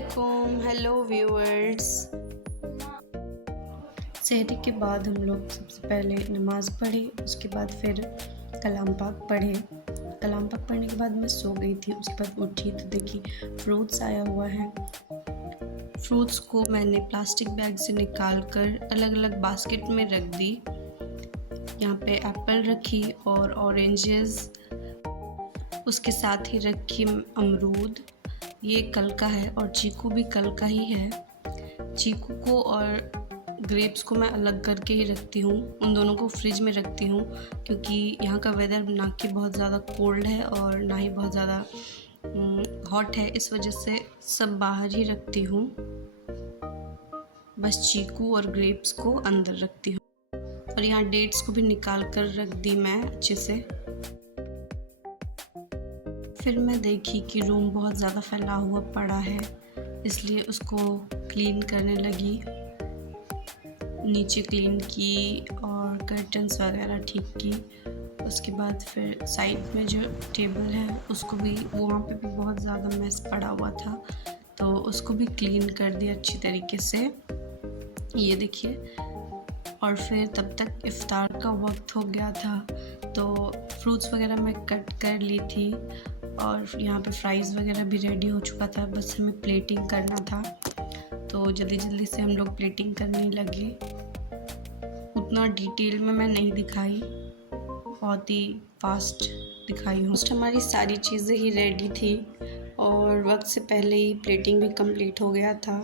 अस्सलामुअलैकुम, hello viewers. सहरी के बाद हम लोग सबसे पहले नमाज़ पढ़ी, उसके बाद फिर कलाम पाक पढ़े। कलाम पाक पढ़ने के बाद मैं सो गई थी। उसके बाद उठी तो देखी फ्रूट्स आया हुआ है। फ्रूट्स को मैंने प्लास्टिक बैग से निकाल कर अलग अलग बास्केट में रख दी। यहाँ पे एप्पल रखी और ऑरेंजेस, उसके साथ ही रखी अमरूद, ये कल का है, और चीकू भी कल का ही है। चीकू को और ग्रेप्स को मैं अलग करके ही रखती हूँ, उन दोनों को फ्रिज में रखती हूँ क्योंकि यहाँ का वेदर ना कि बहुत ज़्यादा कोल्ड है और ना ही बहुत ज़्यादा हॉट है, इस वजह से सब बाहर ही रखती हूँ। बस चीकू और ग्रेप्स को अंदर रखती हूँ। और यहाँ डेट्स को भी निकाल कर रख दी मैं अच्छे से। फिर मैं देखी कि रूम बहुत ज़्यादा फैला हुआ पड़ा है, इसलिए उसको क्लीन करने लगी। नीचे क्लीन की और कर्टन्स वगैरह ठीक की। उसके बाद फिर साइड में जो टेबल है उसको भी, वहाँ पे भी बहुत ज़्यादा मैस पड़ा हुआ था, तो उसको भी क्लीन कर दिया अच्छी तरीके से, ये देखिए। और फिर तब तक इफ़्तार का वक्त हो गया था, तो फ्रूट्स वगैरह मैं कट कर ली थी और यहाँ पे फ्राइज़ वगैरह भी रेडी हो चुका था, बस हमें प्लेटिंग करना था। तो जल्दी जल्दी से हम लोग प्लेटिंग करने लगे। उतना डिटेल में मैं नहीं दिखाई, बहुत ही फास्ट दिखाई हूँ। हमारी सारी चीज़ें ही रेडी थी और वक्त से पहले ही प्लेटिंग भी कंप्लीट हो गया था।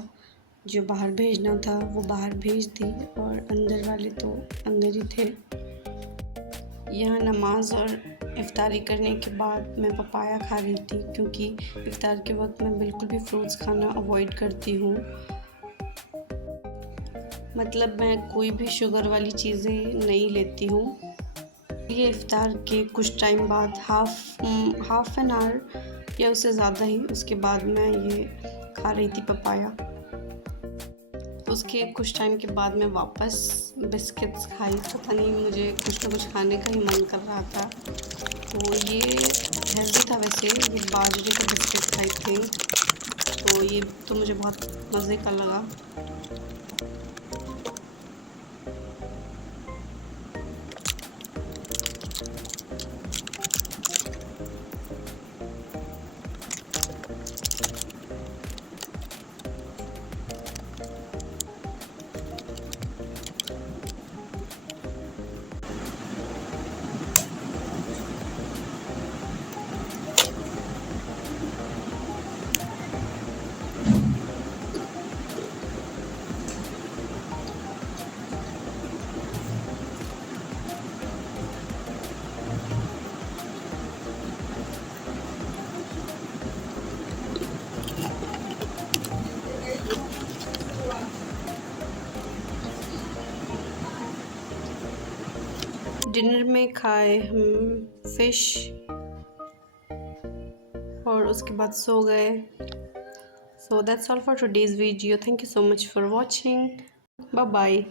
जो बाहर भेजना था वो बाहर भेज दी और अंदर वाले तो अंदर ही थे। यहाँ नमाज और इफ़्तारी करने के बाद मैं पपाया खा रही थी क्योंकि इफ़्तार के वक्त मैं बिल्कुल भी फ्रूट्स खाना अवॉइड करती हूँ। मतलब मैं कोई भी शुगर वाली चीज़ें नहीं लेती हूँ। ये इफ़्तार के कुछ टाइम बाद हाफ एन आवर या उससे ज़्यादा ही उसके बाद मैं ये खा रही थी पपाया। उसके कुछ टाइम के बाद मैं वापस बिस्किट्स खाई। पता नहीं, मुझे कुछ ना कुछ खाने का ही मन कर रहा था, तो ये हेल्दी था वैसे। ये बाजरे का बिस्किट आई थिंक, तो ये तो मुझे बहुत मज़े का लगा। डिनर में खाए हम फ़िश और उसके बाद सो गए। So that's all for today's video. Thank you so much for watching. Bye bye.